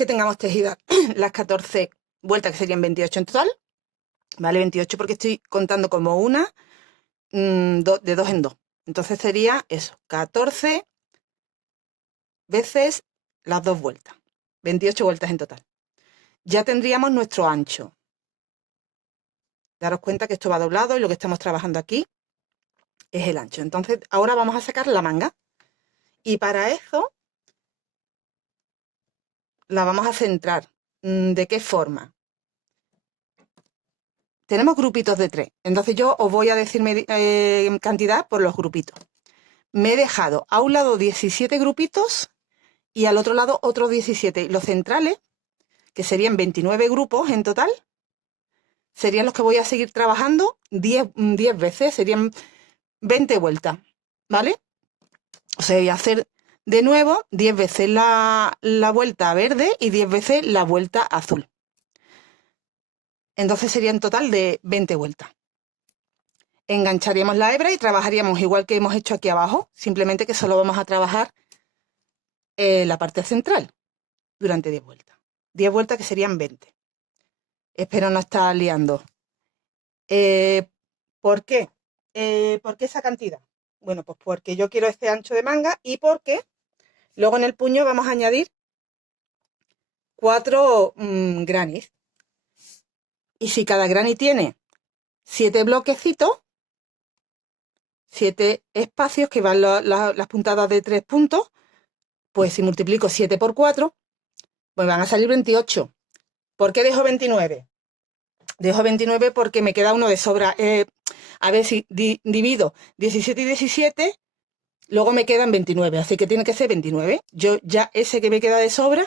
que tengamos tejidas las 14 vueltas, que serían 28 en total, ¿vale? 28 porque estoy contando como una de 2 en 2. Entonces sería eso, 14 veces las 2 vueltas, 28 vueltas en total. Ya tendríamos nuestro ancho. Daros cuenta que esto va doblado y lo que estamos trabajando aquí es el ancho. Entonces ahora vamos a sacar la manga. Y para eso la vamos a centrar. ¿De qué forma? Tenemos grupitos de 3. Entonces yo os voy a decir cantidad por los grupitos. Me he dejado a un lado 17 grupitos y al otro lado otros 17. Los centrales, que serían 29 grupos en total, serían los que voy a seguir trabajando 10 veces, serían 20 vueltas, ¿vale? O sea, voy a hacer de nuevo 10 veces la vuelta verde y 10 veces la vuelta azul. Entonces sería en total de 20 vueltas. Engancharíamos la hebra y trabajaríamos igual que hemos hecho aquí abajo, simplemente que solo vamos a trabajar la parte central durante 10 vueltas. 10 vueltas que serían 20. Espero no estar liando. ¿Por qué? ¿Por qué esa cantidad? Bueno, pues porque yo quiero este ancho de manga y porque luego en el puño vamos a añadir 4 grannies. Y si cada granny tiene 7 bloquecitos, 7 espacios que van las puntadas de 3 puntos, pues si multiplico 7 por 4, pues van a salir 28. ¿Por qué dejo 29? Dejo 29 porque me queda uno de sobra. A ver si divido 17 y 17, luego me quedan 29, así que tiene que ser 29. Yo ya ese que me queda de sobra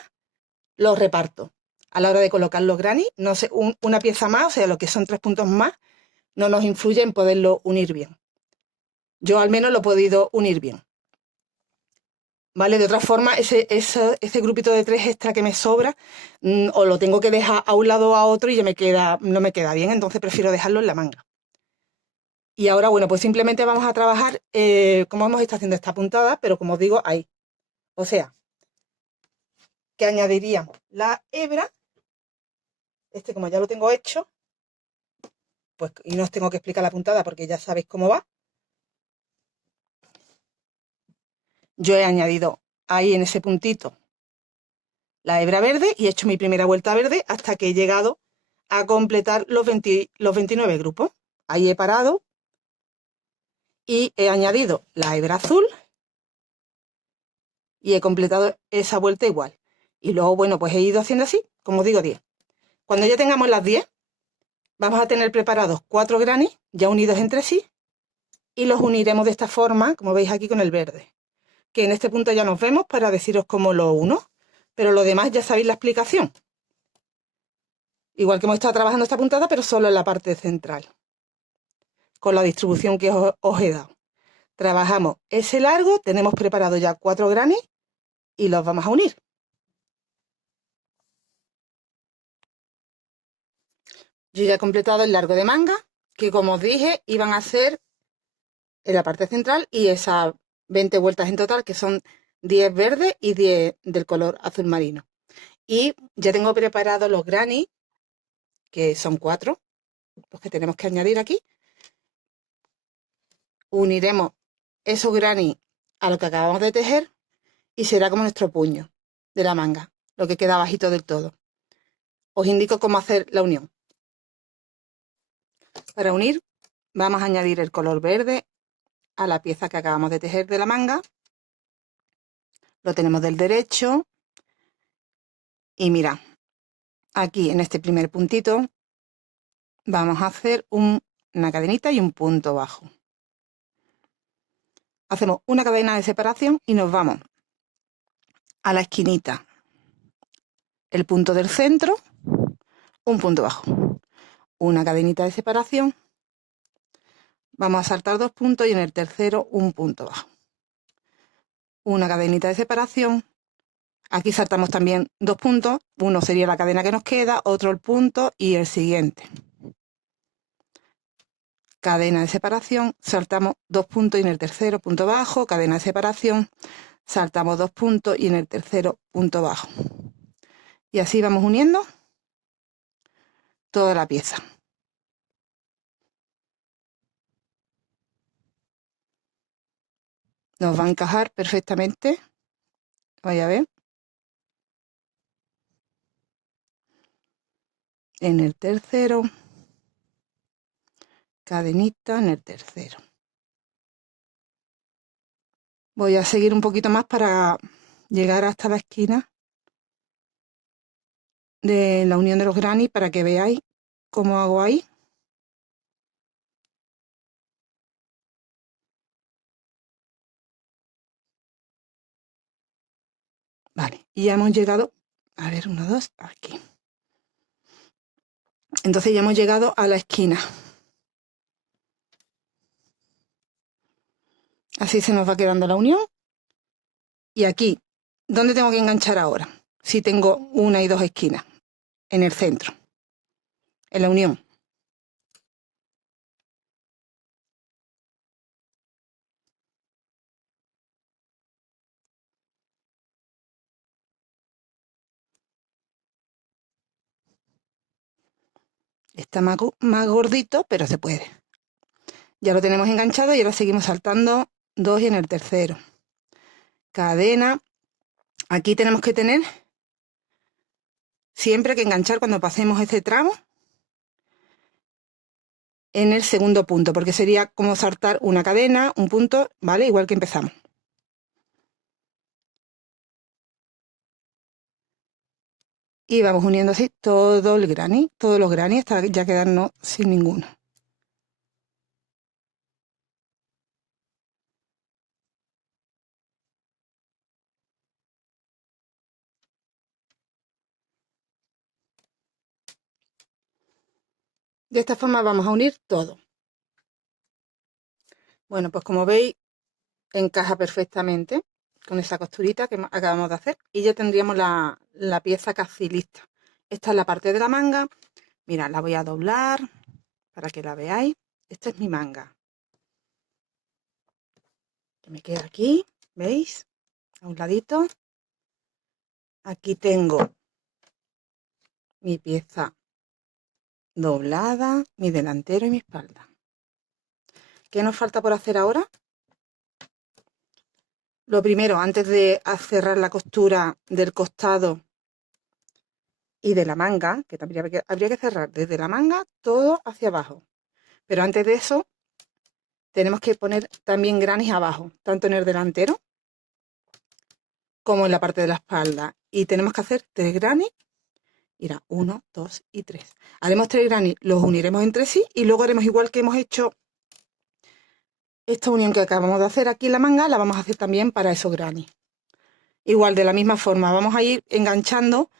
lo reparto. A la hora de colocar los granny, no sé, una pieza más, o sea, lo que son 3 puntos más, no nos influye en poderlo unir bien. Yo al menos lo he podido unir bien. ¿Vale? De otra forma, ese grupito de 3 extra que me sobra, o lo tengo que dejar a un lado o a otro y ya no me queda bien, entonces prefiero dejarlo en la manga. Y ahora, bueno, pues simplemente vamos a trabajar como hemos estado haciendo esta puntada, pero como os digo, ahí. O sea, que añadiríamos la hebra, como ya lo tengo hecho, pues y no os tengo que explicar la puntada porque ya sabéis cómo va. Yo he añadido ahí en ese puntito la hebra verde y he hecho mi primera vuelta verde hasta que he llegado a completar los 29 grupos. Ahí he parado y he añadido la hebra azul y he completado esa vuelta igual. Y luego, bueno, pues he ido haciendo así, como os digo, 10. Cuando ya tengamos las 10, vamos a tener preparados 4 grannies ya unidos entre sí y los uniremos de esta forma, como veis aquí con el verde. Que en este punto ya nos vemos para deciros cómo lo uno, pero lo demás ya sabéis la explicación. Igual que hemos estado trabajando esta puntada, pero solo en la parte central, con la distribución que os he dado. Trabajamos ese largo, tenemos preparado ya 4 grannies y los vamos a unir. Yo ya he completado el largo de manga, que como os dije, iban a ser en la parte central y esas 20 vueltas en total, que son 10 verdes y 10 del color azul marino. Y ya tengo preparados los grannies, que son 4, los que tenemos que añadir aquí. Uniremos esos grannies a lo que acabamos de tejer y será como nuestro puño de la manga, lo que queda bajito del todo. Os indico cómo hacer la unión. Para unir vamos a añadir el color verde a la pieza que acabamos de tejer de la manga. Lo tenemos del derecho y mirad, aquí en este primer puntito vamos a hacer una cadenita y un punto bajo. Hacemos una cadena de separación y nos vamos a la esquinita, el punto del centro, un punto bajo, una cadenita de separación, vamos a saltar 2 puntos y en el tercero un punto bajo, una cadenita de separación. Aquí saltamos también 2 puntos, uno sería la cadena que nos queda, otro el punto y el siguiente. Cadena de separación, saltamos 2 puntos y en el tercero punto bajo, cadena de separación, saltamos 2 puntos y en el tercero punto bajo. Y así vamos uniendo toda la pieza. Nos va a encajar perfectamente. Vaya a ver. En el tercero. Cadenita en el tercero. Voy a seguir un poquito más para llegar hasta la esquina de la unión de los granny para que veáis cómo hago ahí. Vale, y ya hemos llegado, a ver, 1, 2, aquí. Entonces ya hemos llegado a la esquina. Así se nos va quedando la unión. Y aquí, ¿dónde tengo que enganchar ahora? Si tengo 1 y 2 esquinas, en el centro, en la unión. Está más gordito, pero se puede. Ya lo tenemos enganchado y ahora seguimos saltando 2 y en el tercero. Cadena. Aquí tenemos que tener siempre que enganchar cuando pasemos este tramo en el segundo punto, porque sería como saltar una cadena, un punto, ¿vale? Igual que empezamos. Y vamos uniendo así todo el granny, todos los granny hasta ya quedarnos sin ninguno. De esta forma vamos a unir todo. Bueno, pues como veis, encaja perfectamente con esa costurita que acabamos de hacer y ya tendríamos la pieza casi lista. Esta es la parte de la manga. Mirad, la voy a doblar para que la veáis. Esta es mi manga. Que me queda aquí, ¿veis? A un ladito. Aquí tengo mi pieza doblada, mi delantero y mi espalda. ¿Qué nos falta por hacer ahora? Lo primero, antes de cerrar la costura del costado y de la manga, que también habría que cerrar desde la manga todo hacia abajo. Pero antes de eso, tenemos que poner también granis abajo, tanto en el delantero como en la parte de la espalda. Y tenemos que hacer 3 granis. Mira, 1, 2 y 3. Haremos 3 granis, los uniremos entre sí y luego haremos igual que hemos hecho esta unión que acabamos de hacer aquí en la manga, la vamos a hacer también para esos granis. Igual, de la misma forma, vamos a ir enganchando.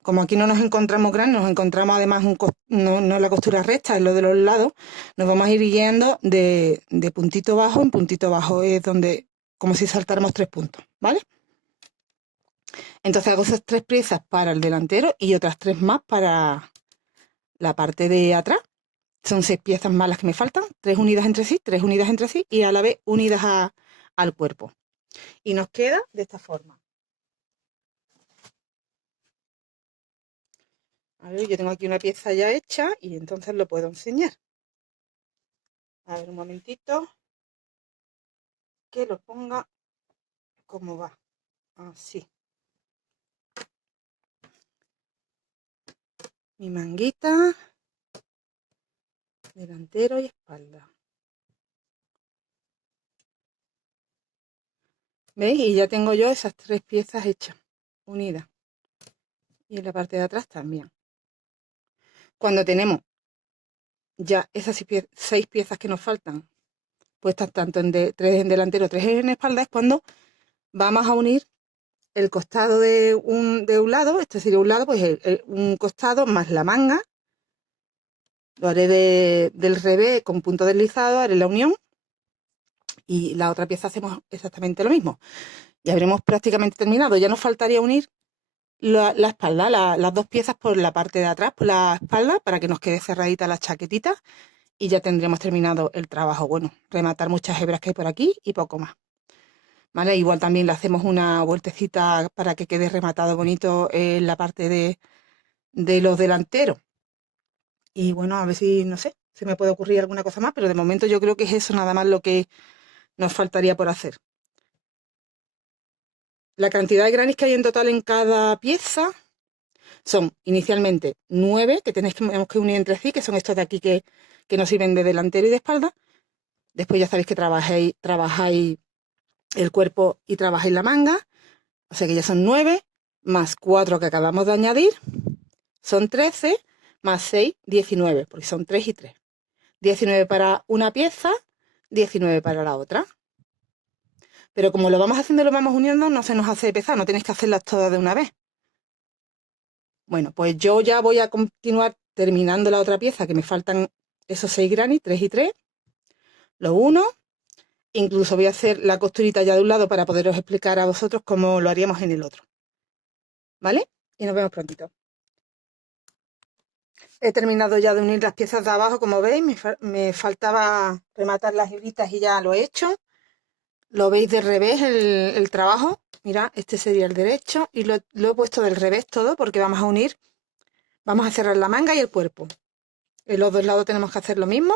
Como aquí no nos encontramos granis, nos encontramos además no la costura recta, es lo de los lados, nos vamos a ir guiando de puntito bajo en puntito bajo. Es donde, como si saltáramos 3 puntos, ¿vale? Entonces hago esas 3 piezas para el delantero y otras 3 más para la parte de atrás. Son 6 piezas más las que me faltan, 3 unidas entre sí, 3 unidas entre sí y a la vez unidas al cuerpo. Y nos queda de esta forma. A ver, yo tengo aquí una pieza ya hecha y entonces lo puedo enseñar. A ver, un momentito. Que lo ponga como va. Así. Mi manguita, delantero y espalda. ¿Veis? Y ya tengo yo esas 3 piezas hechas, unidas. Y en la parte de atrás también. Cuando tenemos ya esas 6 piezas que nos faltan, puestas tanto en 3 en delantero, 3 en espalda, es cuando vamos a unir el costado de un lado. Este sería un lado, pues un costado más la manga. Lo haré del revés con punto deslizado, haré la unión. Y la otra pieza hacemos exactamente lo mismo. Ya habremos prácticamente terminado. Ya nos faltaría unir la espalda, las 2 piezas por la parte de atrás, por la espalda, para que nos quede cerradita la chaquetita. Y ya tendremos terminado el trabajo. Bueno, rematar muchas hebras que hay por aquí y poco más. ¿vale? Igual también le hacemos una vueltecita para que quede rematado bonito en la parte de los delanteros. Y bueno, a ver si, no sé, se me puede ocurrir alguna cosa más, pero de momento yo creo que es eso nada más lo que nos faltaría por hacer. La cantidad de granis que hay en total en cada pieza son inicialmente 9, que tenemos que unir entre sí, que son estos de aquí que nos sirven de delantero y de espalda. Después ya sabéis que trabajáis el cuerpo y trabajáis la manga, o sea que ya son 9, más 4 que acabamos de añadir, son 13, más 6, 19, porque son 3 y 3. 19 para una pieza, 19 para la otra. Pero como lo vamos haciendo y lo vamos uniendo, no se nos hace pesar, no tenéis que hacerlas todas de una vez. Bueno, pues yo ya voy a continuar terminando la otra pieza, que me faltan esos 6 granis, 3 y 3. Lo uno, incluso voy a hacer la costurita ya de un lado para poderos explicar a vosotros cómo lo haríamos en el otro. ¿Vale? Y nos vemos prontito. He terminado ya de unir las piezas de abajo, como veis, me faltaba rematar las hebritas y ya lo he hecho. Lo veis del revés el trabajo. Mira, este sería el derecho y lo he puesto del revés todo porque vamos a unir, vamos a cerrar la manga y el cuerpo. En los dos lados tenemos que hacer lo mismo.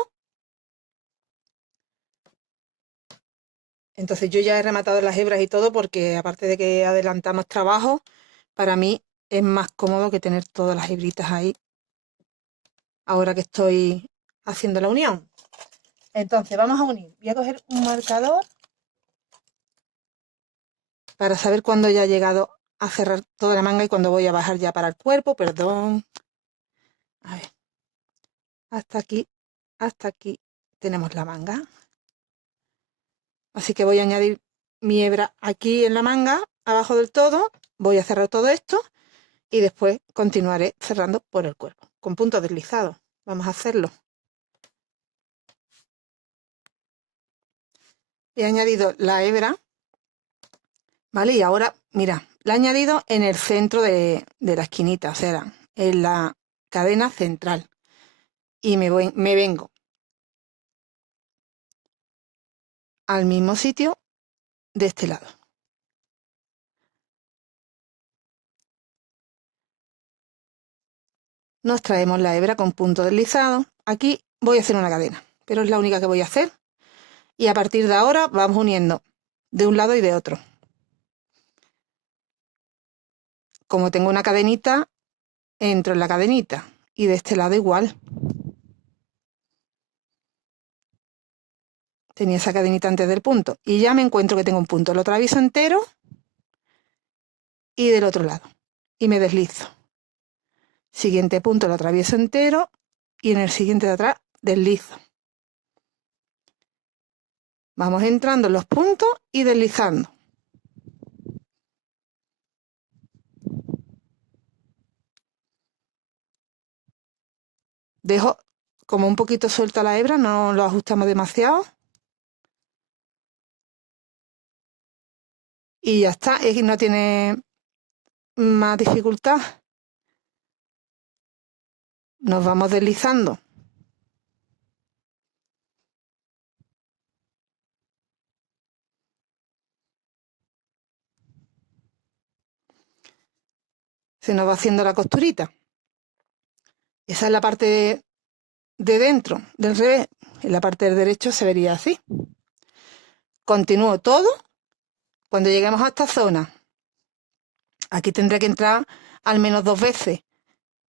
Entonces yo ya he rematado las hebras y todo porque aparte de que adelantamos trabajo, para mí es más cómodo que tener todas las hebritas ahí ahora que estoy haciendo la unión. Entonces vamos a unir. Voy a coger un marcador para saber cuándo ya he llegado a cerrar toda la manga y cuándo voy a bajar ya para el cuerpo. Perdón. A ver. Hasta aquí tenemos la manga. Así que voy a añadir mi hebra aquí en la manga, abajo del todo. Voy a cerrar todo esto y después continuaré cerrando por el cuerpo, con puntos deslizados. Vamos a hacerlo. He añadido la hebra, ¿vale? Y ahora, mira, la he añadido en el centro de la esquinita, o sea, en la cadena central. Y me vengo al mismo sitio de este lado. Nos traemos la hebra con punto deslizado. Aquí voy a hacer una cadena, pero es la única que voy a hacer. Y a partir de ahora vamos uniendo de un lado y de otro. Como tengo una cadenita, entro en la cadenita y de este lado igual. Tenía esa cadenita antes del punto y ya me encuentro que tengo un punto. Lo atravieso entero y del otro lado y me deslizo. Siguiente punto lo atravieso entero y en el siguiente de atrás deslizo. Vamos entrando en los puntos y deslizando. Dejo como un poquito suelta la hebra, no lo ajustamos demasiado. Y ya está, no tiene más dificultad. Nos vamos deslizando. Se nos va haciendo la costurita. Esa es la parte de dentro, del revés. En la parte del derecho se vería así. Continúo todo. Cuando lleguemos a esta zona, aquí tendré que entrar al menos 2 veces.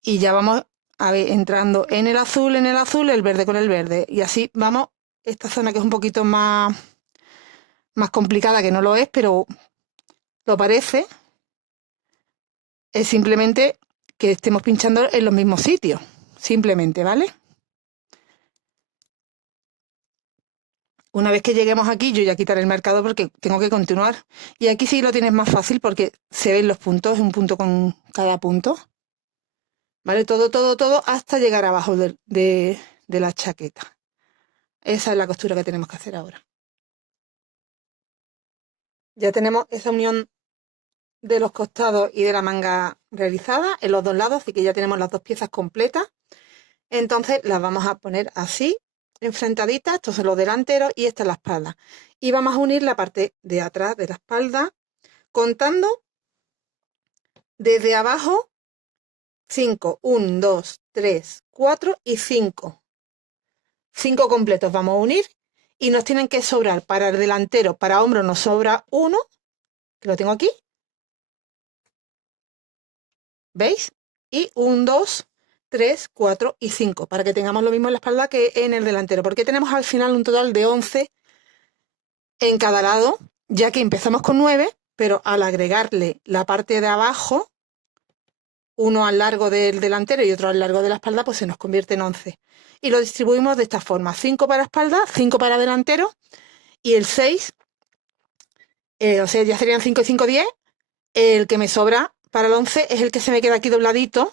Y ya vamos a ver, entrando en el azul, el verde con el verde. Y así vamos, esta zona que es un poquito más complicada, que no lo es, pero lo parece. Es simplemente que estemos pinchando en los mismos sitios. Simplemente, ¿vale? Una vez que lleguemos aquí, yo ya quitaré el marcador porque tengo que continuar. Y aquí sí lo tienes más fácil porque se ven los puntos, un punto con cada punto. ¿Vale? Todo hasta llegar abajo de la chaqueta. Esa es la costura que tenemos que hacer ahora. Ya tenemos esa unión de los costados y de la manga realizada en los dos lados, así que ya tenemos las dos piezas completas. Entonces las vamos a poner así enfrentaditas, estos son los delanteros y esta es la espalda. Y vamos a unir la parte de atrás de la espalda contando desde abajo 5, 1, 2, 3, 4 y 5. 5 completos vamos a unir y nos tienen que sobrar para el delantero, para hombro nos sobra uno, que lo tengo aquí. ¿Veis? Y 1, 2, 3, 4 y 5, para que tengamos lo mismo en la espalda que en el delantero, porque tenemos al final un total de 11 en cada lado, ya que empezamos con 9, pero al agregarle la parte de abajo, uno al largo del delantero y otro al largo de la espalda, pues se nos convierte en 11. Y lo distribuimos de esta forma: 5 para espalda, 5 para delantero y el 6, o sea, ya serían 5 y 5, 10. El que me sobra para el 11 es el que se me queda aquí dobladito,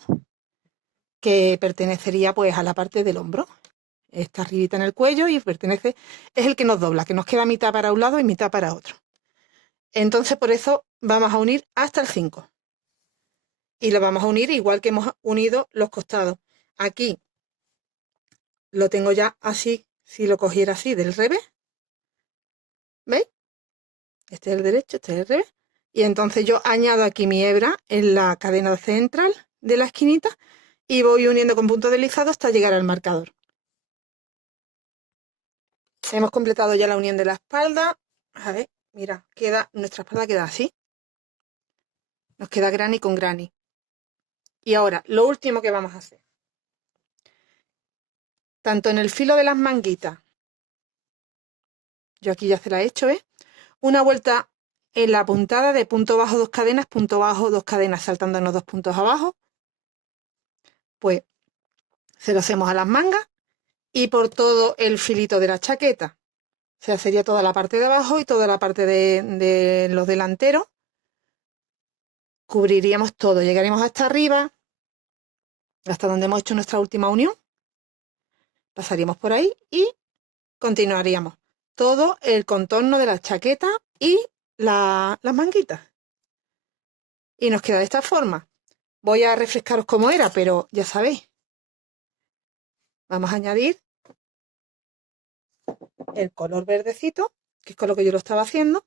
que pertenecería pues a la parte del hombro. Está arribita en el cuello y pertenece, es el que nos dobla, que nos queda mitad para un lado y mitad para otro. Entonces por eso vamos a unir hasta el 5. Y lo vamos a unir igual que hemos unido los costados. Aquí lo tengo ya así, si lo cogiera así del revés. ¿Veis? Este es el derecho, este es el revés. Y entonces yo añado aquí mi hebra en la cadena central de la esquinita y voy uniendo con punto deslizado hasta llegar al marcador. Hemos completado ya la unión de la espalda. A ver, mira, nuestra espalda queda así. Nos queda granny con granny. Y ahora, lo último que vamos a hacer. Tanto en el filo de las manguitas, yo aquí ya se la he hecho, una vuelta en la puntada de punto bajo, 2 cadenas, punto bajo, 2 cadenas, saltándonos 2 puntos abajo. Pues se lo hacemos a las mangas y por todo el filito de la chaqueta. O sea, sería toda la parte de abajo y toda la parte de los delanteros. Cubriríamos todo, llegaríamos hasta arriba, hasta donde hemos hecho nuestra última unión. Pasaríamos por ahí y continuaríamos todo el contorno de la chaqueta y las manguitas. Y nos queda de esta forma. Voy a refrescaros cómo era, pero ya sabéis. Vamos a añadir el color verdecito, que es con lo que yo lo estaba haciendo.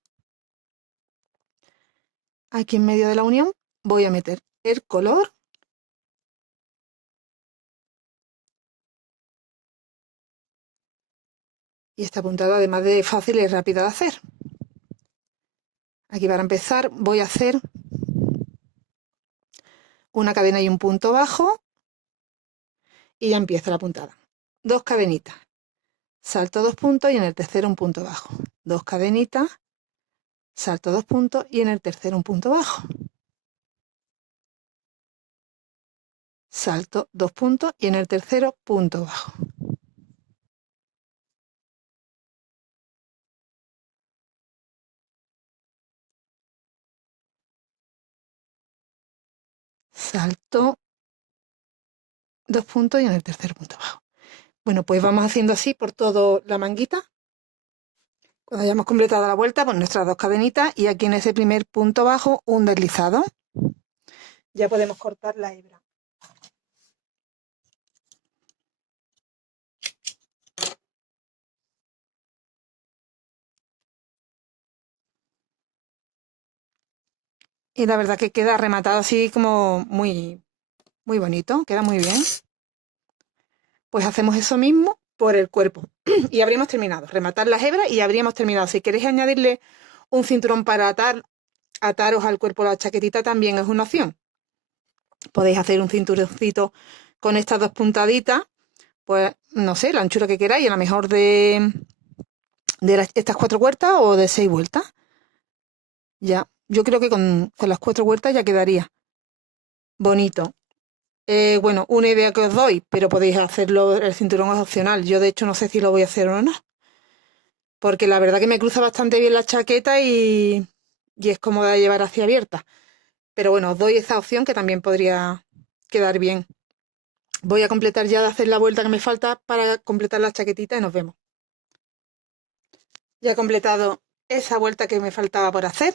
Aquí en medio de la unión voy a meter el color. Y esta puntada, además de fácil, es rápida de hacer. Aquí para empezar voy a hacer una cadena y un punto bajo y ya empieza la puntada. 2 cadenitas, salto 2 puntos y en el tercero un punto bajo. 2 cadenitas, salto 2 puntos y en el tercero un punto bajo. Salto 2 puntos y en el tercero punto bajo. Salto 2 puntos y en el tercer punto bajo. Bueno, pues vamos haciendo así por toda la manguita. Cuando hayamos completado la vuelta, pues nuestras 2 cadenitas y aquí en ese primer punto bajo un deslizado. Ya podemos cortar la hebra. Y la verdad que queda rematado así como muy, muy bonito, queda muy bien. Pues hacemos eso mismo por el cuerpo y habríamos terminado. Rematar las hebras y habríamos terminado. Si queréis añadirle un cinturón para ataros al cuerpo la chaquetita también es una opción. Podéis hacer un cinturoncito con estas 2 puntaditas, pues no sé, la anchura que queráis, a lo mejor de estas 4 vueltas o de 6 vueltas. Ya, yo creo que con las 4 vueltas ya quedaría bonito. Bueno, una idea que os doy, pero podéis hacerlo, el cinturón es opcional. Yo de hecho no sé si lo voy a hacer o no, porque la verdad que me cruza bastante bien la chaqueta y es cómoda de llevar hacia abierta. Pero bueno, os doy esa opción que también podría quedar bien. Voy a completar ya de hacer la vuelta que me falta para completar la chaquetita y nos vemos. Ya he completado esa vuelta que me faltaba por hacer.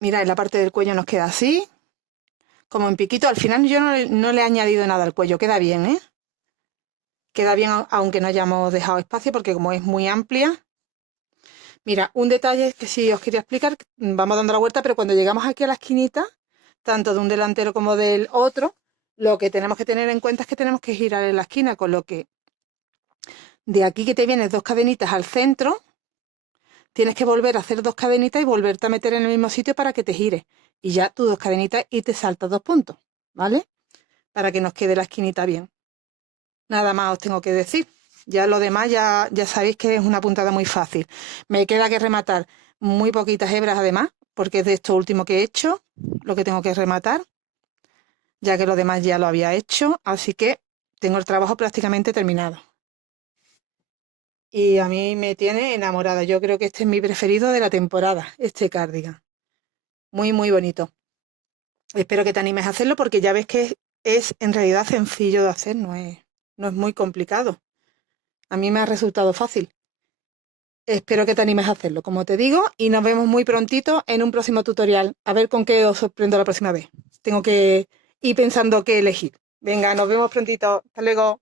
Mirad, la parte del cuello nos queda así, como en piquito. Al final yo no le he añadido nada al cuello, queda bien, ¿eh? Queda bien aunque no hayamos dejado espacio porque como es muy amplia. Mira, un detalle que sí os quería explicar, vamos dando la vuelta, pero cuando llegamos aquí a la esquinita, tanto de un delantero como del otro, lo que tenemos que tener en cuenta es que tenemos que girar en la esquina, con lo que de aquí que te vienes 2 cadenitas al centro, tienes que volver a hacer 2 cadenitas y volverte a meter en el mismo sitio para que te gire. Y ya tus 2 cadenitas y te saltas 2 puntos, ¿vale? Para que nos quede la esquinita bien. Nada más os tengo que decir. Ya lo demás ya sabéis que es una puntada muy fácil. Me queda que rematar muy poquitas hebras además, porque es de esto último que he hecho, lo que tengo que rematar, ya que lo demás ya lo había hecho, así que tengo el trabajo prácticamente terminado. Y a mí me tiene enamorada. Yo creo que este es mi preferido de la temporada, este cardigan. Muy, muy bonito. Espero que te animes a hacerlo porque ya ves que es en realidad sencillo de hacer, no es muy complicado. A mí me ha resultado fácil. Espero que te animes a hacerlo, como te digo, y nos vemos muy prontito en un próximo tutorial. A ver con qué os sorprendo la próxima vez. Tengo que ir pensando qué elegir. Venga, nos vemos prontito. Hasta luego.